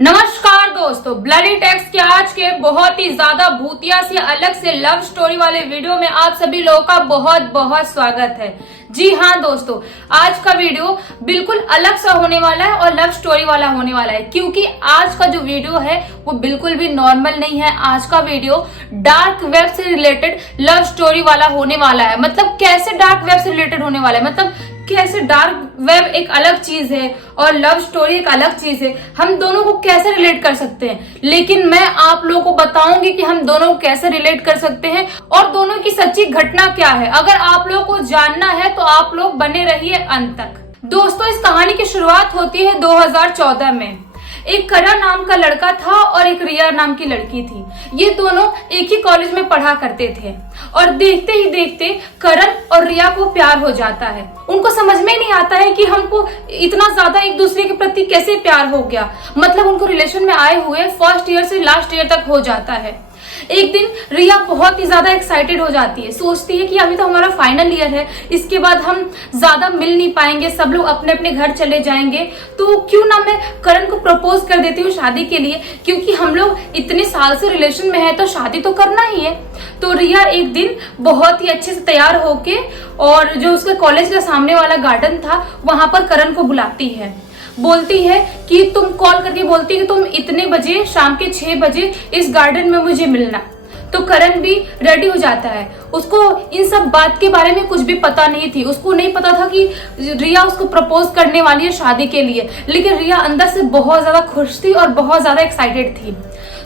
नमस्कार दोस्तों, bloody text के आज के बहुत ही ज्यादा भूतिया से अलग से लव स्टोरी वाले वीडियो में आप सभी लोगों का बहुत बहुत स्वागत है। जी हाँ दोस्तों, आज का वीडियो बिल्कुल अलग सा होने वाला है और लव स्टोरी वाला होने वाला है, क्योंकि आज का जो वीडियो है वो बिल्कुल भी नॉर्मल नहीं है। आज का वीडियो डार्क वेब से रिलेटेड लव स्टोरी वाला होने वाला है। मतलब कैसे डार्क वेब से रिलेटेड होने वाला है, मतलब कैसे डार्क वेब एक अलग चीज है और लव स्टोरी एक अलग चीज है, हम दोनों को कैसे रिलेट कर सकते हैं। लेकिन मैं आप लोगों को बताऊंगी कि हम दोनों को कैसे रिलेट कर सकते हैं और दोनों की सच्ची घटना क्या है। अगर आप लोगों को जानना है तो आप लोग बने रहिए अंत तक। दोस्तों, इस कहानी की शुरुआत होती है 2014 में। एक करण नाम का लड़का था और एक रिया नाम की लड़की थी। ये दोनों एक ही कॉलेज में पढ़ा करते थे और देखते ही देखते करण और रिया को प्यार हो जाता है। उनको समझ में नहीं आता है कि हमको इतना ज्यादा एक दूसरे के प्रति कैसे प्यार हो गया। मतलब उनको रिलेशन में आए हुए फर्स्ट ईयर से लास्ट ईयर तक हो जाता है। एक दिन रिया बहुत ही ज्यादा एक्साइटेड हो जाती है, सोचती है कि अभी तो हमारा फाइनल ईयर है, इसके बाद हम ज्यादा मिल नहीं पाएंगे, सब लोग अपने अपने घर चले जाएंगे, तो क्यों ना मैं करण को प्रपोज कर देती हूँ शादी के लिए, क्योंकि हम लोग इतने साल से रिलेशन में है तो शादी तो करना ही है। तो रिया एक दिन बहुत ही अच्छे से तैयार होके और जो उसके कॉलेज के सामने वाला गार्डन था वहां पर करण को बुलाती है। बोलती है कि तुम कॉल करके बोलती है कि तुम इतने बजे, शाम के 6 बजे इस गार्डन में मुझे मिलना। तो करण भी रेडी हो जाता है। उसको इन सब बात के बारे में कुछ भी पता नहीं थी। उसको नहीं पता था कि रिया उसको प्रपोज करने वाली है शादी के लिए, लेकिन रिया अंदर से बहुत ज्यादा खुश थी और बहुत ज्यादा एक्साइटेड थी।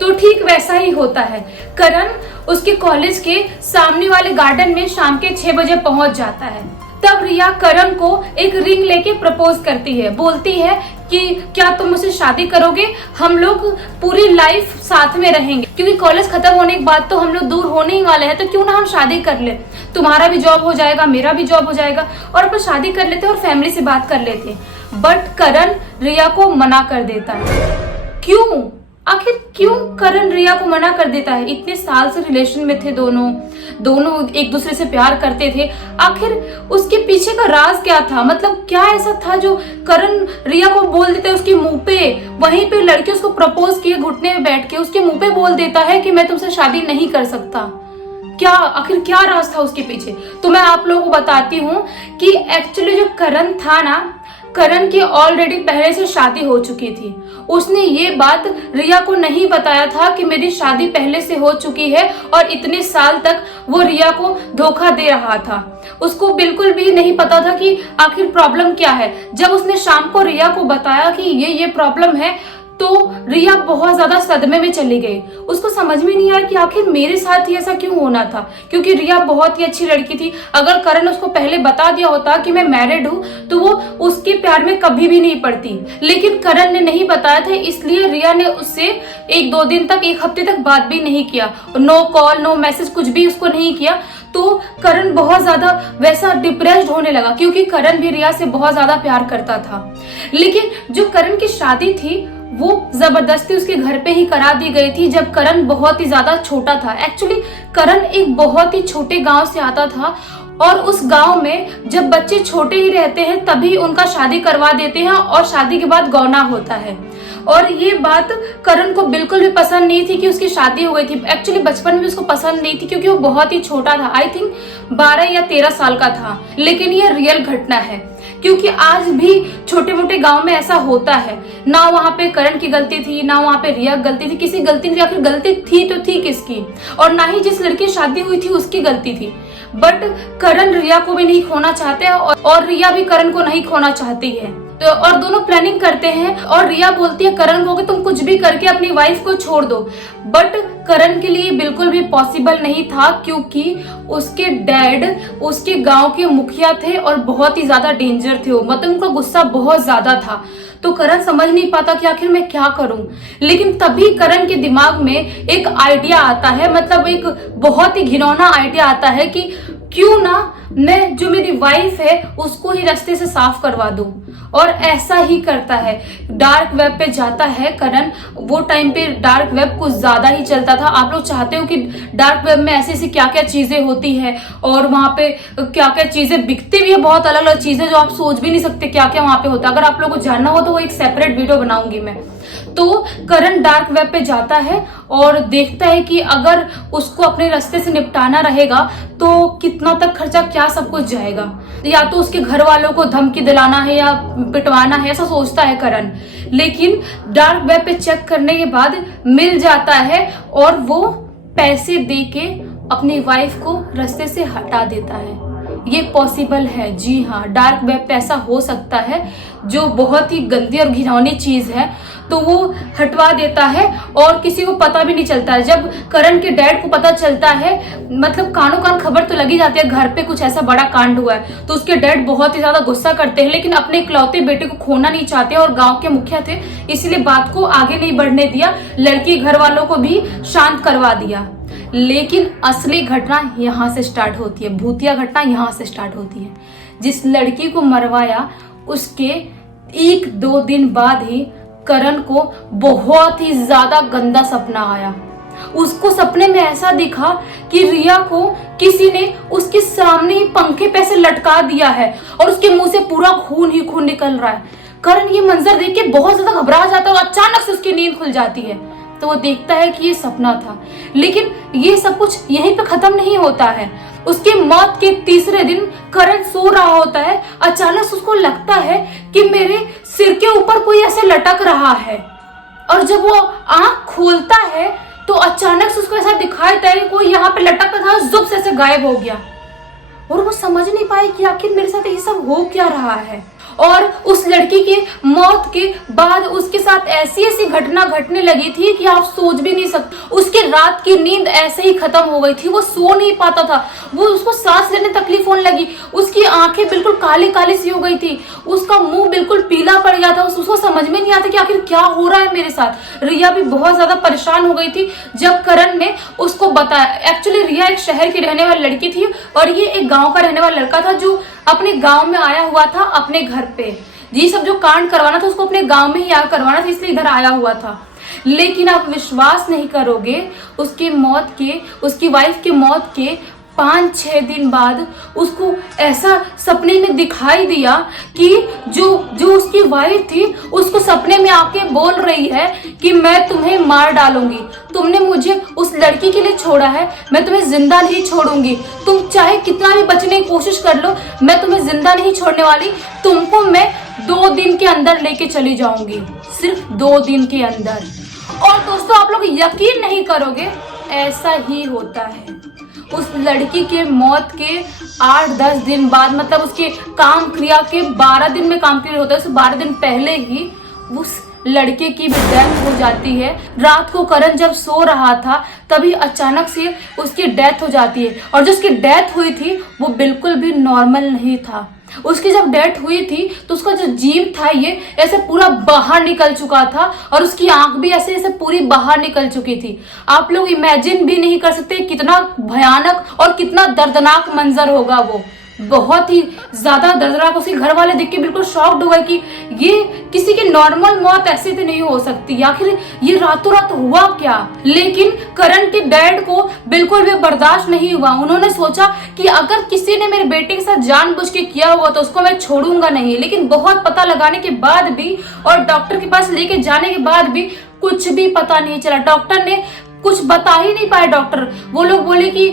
तो ठीक वैसा ही होता है। करण उसके कॉलेज के सामने वाले गार्डन में शाम के 6 बजे पहुंच जाता है। तब रिया करण को एक रिंग लेके प्रपोज करती है। बोलती है कि क्या तुम मुझसे शादी करोगे, हम लोग पूरी लाइफ साथ में रहेंगे, क्योंकि कॉलेज खत्म होने के बाद तो हम लोग दूर होने ही वाले हैं, तो क्यों ना हम शादी कर ले, तुम्हारा भी जॉब हो जाएगा, मेरा भी जॉब हो जाएगा और अपन शादी कर लेते और फैमिली से बात कर लेते। बट करण रिया को मना कर देता है। क्यों, आखिर क्यों करण रिया को मना कर देता है? इतने साल से रिलेशन में थे दोनों एक दूसरे से प्यार करते थे। आखिर उसके पीछे का राज क्या था? मतलब क्या ऐसा था जो करण रिया को बोल देता है उसके मुंह पे? वहीं पे लड़की उसको प्रपोज किए घुटने में बैठ के उसके मुंह पे बोल देता है कि मैं तुमसे शादी नहीं कर सकता। क्या आखिर क्या राज था उसके पीछे? तो मैं आप लोगों को बताती हूँ कि एक्चुअली जो करण था ना, करण की ऑलरेडी पहले से शादी हो चुकी थी। उसने ये बात रिया को नहीं बताया था कि मेरी शादी पहले से हो चुकी है और इतने साल तक वो रिया को धोखा दे रहा था। उसको बिल्कुल भी नहीं पता था कि आखिर प्रॉब्लम क्या है। जब उसने शाम को रिया को बताया कि ये प्रॉब्लम है, तो रिया बहुत ज्यादा सदमे में चली गई। उसको समझ में नहीं आया कि आखिर मेरे साथ ही ऐसा क्यों होना था, क्योंकि रिया बहुत ही अच्छी लड़की थी। अगर करण उसको पहले बता दिया होता कि मैं मैरिड हूँ तो वो उसके प्यार में कभी भी नहीं पड़ती, लेकिन करण ने नहीं बताया था, इसलिए रिया ने उससे 1-2 दिन तक, 1 हफ्ते तक बात भी नहीं किया। नो कॉल, नो मैसेज, कुछ भी उसको नहीं किया। तो करण बहुत ज्यादा वैसा डिप्रेस्ड होने लगा, क्योंकि करण भी रिया से बहुत ज्यादा प्यार करता था। लेकिन जो करण की शादी थी वो जबरदस्ती उसके घर पे ही करा दी गई थी, जब करण बहुत ही ज्यादा छोटा था। एक्चुअली करण एक बहुत ही छोटे गांव से आता था और उस गांव में जब बच्चे छोटे ही रहते हैं तभी उनका शादी करवा देते हैं और शादी के बाद गौना होता है। और ये बात करण को बिल्कुल भी पसंद नहीं थी कि उसकी शादी हो गई थी। एक्चुअली बचपन में उसको पसंद नहीं थी, क्योंकि वो बहुत ही छोटा था। आई थिंक 12 या 13 साल का था। लेकिन ये रियल घटना है, क्योंकि आज भी छोटे मोटे गांव में ऐसा होता है। ना वहां पे करण की गलती थी, ना वहां पे रिया की गलती थी, किसी गलती नहीं थी। आखिर गलती थी तो थी किसकी? और ना ही जिस लड़की शादी हुई थी उसकी गलती थी। बट करण रिया को भी नहीं खोना चाहते और रिया भी करण को नहीं खोना चाहती है। तो और दोनों प्लानिंग करते हैं और रिया बोलती है करण को कि तुम कुछ भी करके अपनी वाइफ को छोड़ दो। बट करण के लिए बिल्कुल भी पॉसिबल नहीं था, क्योंकि उसके डैड उसके गांव के मुखिया थे और बहुत ही ज्यादा डेंजर थे। मतलब उनका गुस्सा बहुत ज्यादा था। तो करण समझ नहीं पाता कि आखिर मैं क्या करूं। लेकिन तभी करण के दिमाग में एक आइडिया आता है, मतलब एक बहुत ही घिनौना आइडिया आता है कि क्यों ना मैं जो मेरी वाइफ है उसको ही रास्ते से साफ करवा दूं। और ऐसा ही करता है। डार्क वेब पे जाता है करण। वो टाइम पे डार्क वेब कुछ ज्यादा ही चलता था। आप लोग चाहते हो कि डार्क वेब में ऐसी ऐसी क्या क्या चीजें होती है और वहां पे क्या क्या चीजें बिकती भी है, बहुत अलग अलग चीजें जो आप सोच भी नहीं सकते क्या क्या वहां पे होता है। अगर आप लोगों को जानना हो तो वो एक सेपरेट वीडियो बनाऊंगी मैं। तो करण डार्क वेब पे जाता है और देखता है कि अगर उसको अपने रास्ते से निपटाना रहेगा तो कितना तक खर्चा, क्या सब कुछ जाएगा, या तो उसके घर वालों को धमकी दिलाना है या पिटवाना है, ऐसा सोचता है करण। लेकिन डार्क वेब पे चेक करने के बाद मिल जाता है और वो पैसे देके अपनी वाइफ को रास्ते से हटा देता है। ये पॉसिबल है, जी हाँ, डार्क वेब पे ऐसा हो सकता है, जो बहुत ही गंदी और घिनौनी चीज है, तो वो हटवा देता है और किसी को पता भी नहीं चलता है। जब करण के डैड को पता चलता है, मतलब कानों कान खबर तो लगी जाती है घर पे कुछ ऐसा बड़ा कांड हुआ है, तो उसके डैड बहुत ही ज्यादा गुस्सा करते हैं, लेकिन अपने इकलौते बेटे को खोना नहीं चाहते और गांव के मुखिया थे, इसलिए बात को आगे नहीं बढ़ने दिया, लड़की घर वालों को भी शांत करवा दिया। लेकिन असली घटना यहाँ से स्टार्ट होती है, भूतिया घटना यहाँ से स्टार्ट होती है। जिस लड़की को मरवाया उसके 1-2 दिन बाद ही करण को बहुत ही ज्यादा गंदा सपना आया। उसको सपने में ऐसा दिखा कि रिया को किसी ने उसके सामने ही पंखे पे से लटका दिया है और उसके मुंह से पूरा खून ही खून निकल रहा है। करण ये मंजर देख के बहुत ज्यादा घबरा जाता है और अचानक से उसकी नींद खुल जाती है। तो वो देखता है कि ये सपना था, लेकिन ये सब कुछ यहीं पे खत्म नहीं होता है। उसके मौत के तीसरे दिन करण सो रहा होता है, अचानक उसको लगता है कि मेरे सिर के ऊपर कोई ऐसे लटक रहा है, और जब वो आंख खोलता है तो अचानक से उसको ऐसा दिखाई देता है कि कोई यहाँ पे लटका था, जुब से ऐसे गायब हो गया, और वो समझ नहीं पाई कि आखिर मेरे साथ ये सब हो क्या रहा है। और उस लड़की के मौत के बाद उसके साथ ऐसी ऐसी घटना घटने लगी थी कि आप सोच भी नहीं सकते। उसकी रात की नींद ऐसे ही खत्म हो गई थी, वो सो नहीं पाता था, वो उसको सांस लेने तकलीफ होने लगी, उसकी आंखें बिल्कुल काली काली सी हो गई थी, उसका मुंह बिल्कुल पीला पड़ गया था, उसको समझ में नहीं आता कि आखिर क्या हो रहा है मेरे साथ। रिया भी बहुत ज्यादा परेशान हो गई थी जब करण ने उसको बताया। एक्चुअली रिया एक शहर की रहने वाली लड़की थी और ये एक गाँव का रहने वाला लड़का था जो अपने गांव में आया हुआ था अपने घर पे। ये सब जो कांड करवाना था उसको अपने गांव में ही आकर करवाना था, इसलिए इधर आया हुआ था। लेकिन आप विश्वास नहीं करोगे, उसकी वाइफ की मौत के 5-6 दिन बाद उसको ऐसा सपने में दिखाई दिया कि जो उसकी वाइफ थी उसको सपने में आके बोल रही है कि मैं तुम्हें मार डालूंगी, तुमने मुझे उस लड़की के लिए छोड़ा है, मैं तुम्हें जिंदा नहीं छोड़ूंगी, तुम चाहे कितना भी बचने की कोशिश कर लो, मैं तुम्हें जिंदा नहीं छोड़ने वाली, तुमको मैं 2 दिन के अंदर लेके चली जाऊंगी, सिर्फ 2 दिन के अंदर। और दोस्तों आप लोग यकीन नहीं करोगे, ऐसा ही होता है। उस लड़की के मौत के 8-10 दिन बाद, मतलब उसके काम क्रिया के 12 दिन में काम क्रिया होता है, उससे 12 दिन पहले ही उस लड़के की भी डेथ हो जाती है। रात को करण जब सो रहा था तभी अचानक से उसकी डेथ हो जाती है, और जो उसकी डेथ हुई थी वो बिल्कुल भी नॉर्मल नहीं था। उसकी जब डेथ हुई थी तो उसका जो जीव था ये ऐसे पूरा बाहर निकल चुका था और उसकी आंख भी ऐसे ऐसे पूरी बाहर निकल चुकी थी। आप लोग इमेजिन भी नहीं कर सकते कितना भयानक और कितना दर्दनाक मंजर होगा वो, बहुत ही ज्यादा दर्दनाक। उसके घर वाले देख के बिल्कुल शॉक्ड हो गए कि ये किसी की नॉर्मल मौत ऐसे तो नहीं हो सकती, आखिर ये रातों रात हुआ क्या। लेकिन करण के डैड को बिल्कुल भी बर्दाश्त नहीं हुआ। उन्होंने सोचा कि अगर किसी ने मेरे बेटे के साथ जानबूझ के किया हुआ तो उसको मैं छोड़ूंगा नहीं। लेकिन बहुत पता लगाने के बाद भी और डॉक्टर के पास लेके जाने के बाद भी कुछ भी पता नहीं चला। डॉक्टर ने कुछ बता ही नहीं पाए। डॉक्टर वो लोग बोले कि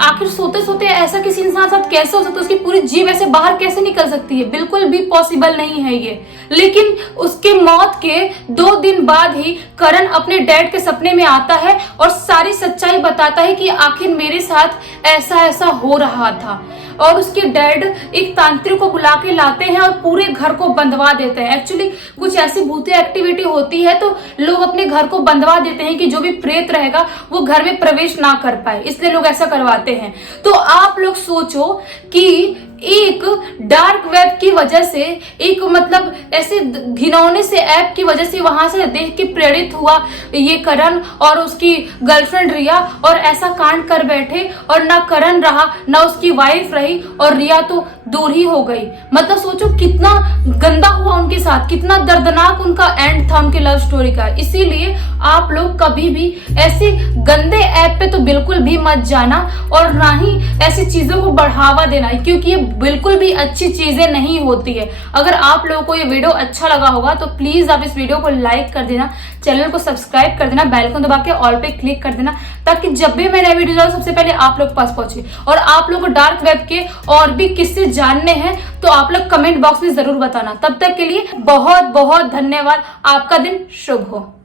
आखिर सोते सोते ऐसा किसी इंसान साथ कैसे हो सकता है, उसकी पूरी जीव ऐसे बाहर कैसे निकल सकती है, बिल्कुल भी पॉसिबल नहीं है ये। लेकिन उसके मौत के 2 दिन बाद ही करण अपने डैड के सपने में आता है और सारी सच्चाई बताता है कि आखिर मेरे साथ ऐसा ऐसा हो रहा था। और उसके डैड एक तांत्रिक को बुला के लाते हैं और पूरे घर को बंधवा देते हैं। एक्चुअली कुछ ऐसी भूतिया एक्टिविटी होती है तो लोग अपने घर को बंधवा देते हैं कि जो भी प्रेत रहेगा वो घर में प्रवेश ना कर पाए, इसलिए लोग ऐसा करवाते हैं। तो आप लोग सोचो कि एक डार्क वेब की वजह से, एक मतलब ऐसे घिनौने से ऐप की वजह से वहां से देख के प्रेरित हुआ ये करण और उसकी गर्लफ्रेंड रिया, और ऐसा कांड कर बैठे। और ना करण रहा ना उसकी वाइफ रही, और रिया तो दूर ही हो गई। मतलब सोचो कितना गंदा हुआ उनके साथ, कितना दर्दनाक उनका एंड था उनके लव स्टोरी का। इसीलिए आप लोग कभी भी ऐसे गंदे ऐप पे तो बिल्कुल भी मत जाना और ना ही ऐसी चीजों को बढ़ावा देना, क्योंकि ये बिल्कुल भी अच्छी चीजें नहीं होती है। अगर आप लोगों को ये वीडियो अच्छा लगा होगा तो प्लीज आप इस वीडियो को लाइक कर देना, चैनल को सब्सक्राइब कर देना, बेल को दबा के ऑल पे क्लिक कर देना, ताकि जब भी मैं नया वीडियो डालूं सबसे पहले आप लोग पास पहुंचे। और आप लोग को डार्क वेब के और भी किस्से जानने हैं तो आप लोग कमेंट बॉक्स में जरूर बताना। तब तक के लिए बहुत बहुत धन्यवाद। आपका दिन शुभ हो।